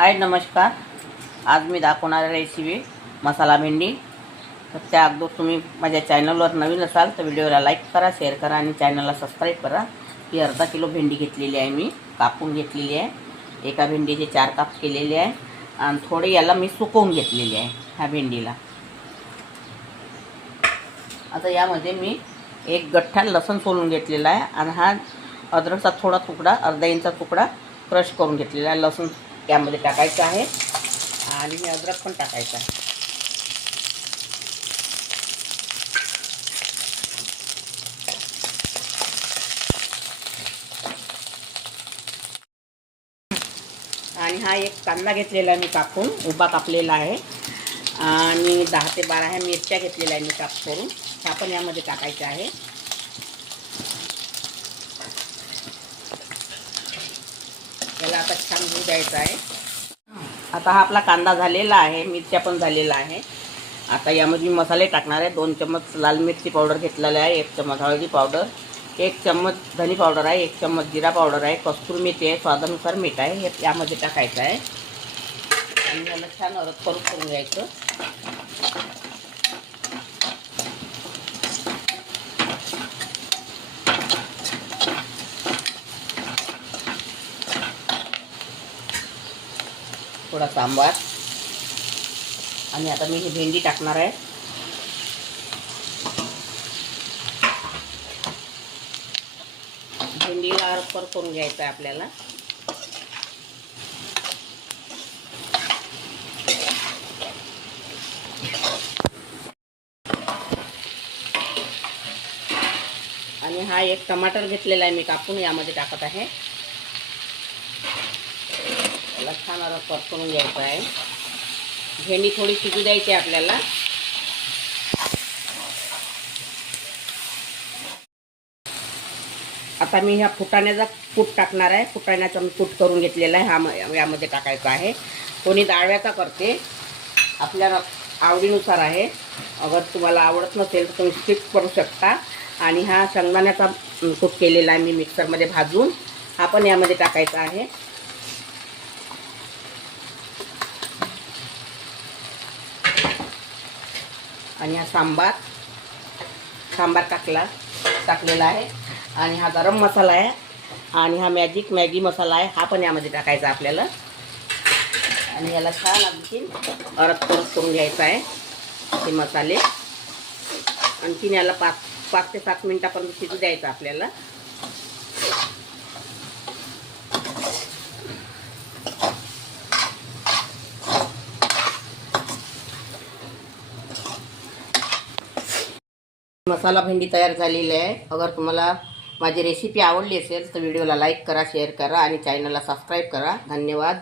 हाय नमस्कार। आज मी दाखवणार रेसिपी मसाला भेंडी। तर त्या अगोदर तुम्ही माझ्या चॅनलवर नवीन असाल तर व्हिडिओला लाईक करा, शेअर करा आणि चॅनलला सबस्क्राईब करा। ही अर्धा किलो भेंडी घेतलेली आहे, मी कापून घेतलेली आहे। एका भेंडीचे 4 काप केलेले आहे आणि थोडे याला मी सुकवून घेतलेले आहे ह्या भेंडीला। आता यामध्ये मी एक गठ्ठा लसूण सोलून घेतलेला आहे आणि हा अद्रकचा थोडा तुकडा, अर्धा इंचा तुकडा क्रश करून घेतलेला आहे। लसूण यामध्ये टाकायचं आहे आणि हे अद्रक पण टाकायचं आहे। आणि हा एक कांदा घेतलेला आहे मी कापून, उभा कापलेला आहे आणि 10 ते 12 ह्या मिरच्या घेतलेल्या आहे मी काप करून, ह्या पण यामध्ये टाकायच्या आहे। याला आता छान भू द्यायचं आहे। आता हा आपला कांदा झालेला आहे, मिरच्या पण झालेला आहे। आता यामध्ये मी मसाले टाकणार आहे। 2 चम्मच लाल मिरची पावडर घेतलेला आहे, 1 चम्मच हळदी पावडर, 1 चम्मच धनी पावडर आहे, 1 चम्मच जिरा पावडर आहे, कस्तुरी मेथी आहे, स्वादानुसार मीठ आहे, हे यामध्ये टाकायचं आहे आणि याला छान अरद करून घ्यायचं। थोडा सांबार आणि आता मी ही भेंडी टाकणार आहे। भेंडीला अर्पण करून घ्यायचं आहे आपल्याला। आणि हा एक टमाटर घेतलेला आहे मी कापून, यामध्ये टाकत आहे। याला छान अर्पण करून घ्यायचं आहे। भेंडी थोडी शिजू द्यायची आहे आपल्याला। आता मी ह्या फुटाण्याचा कूट टाकणार आहे। फुटाण्याचा मी कूट करून घेतलेला आहे, हा यामध्ये टाकायचा आहे। कोणी डाळव्याचा करते, आपल्या आवडीनुसार आहे। अगर तुम्हाला आवडत नसेल तर तुम्ही स्किप करू शकता। आणि हा शेंगदाण्याचा कूट केलेला आहे मी मिक्सरमध्ये भाजून, हा पण यामध्ये टाकायचा आहे। आणि हा सांबार टाकलेला आहे। आणि हा गरम मसाला आहे आणि हा मॅगी मसाला आहे, हा पण यामध्ये टाकायचा आपल्याला। आणि याला छान आणखीन अरद करून घ्यायचा आहे हे मसाले। आणखीन याला 5 ते 7 मिनिटापर्यंत शिजू द्यायचं आपल्याला। मसाला भेंडी तयार झालेली आहे। अगर तुम्हाला माझी रेसिपी आवडली असेल तर व्हिडिओला लाईक करा, शेअर करा आणि चॅनलला सबस्क्राईब करा। धन्यवाद।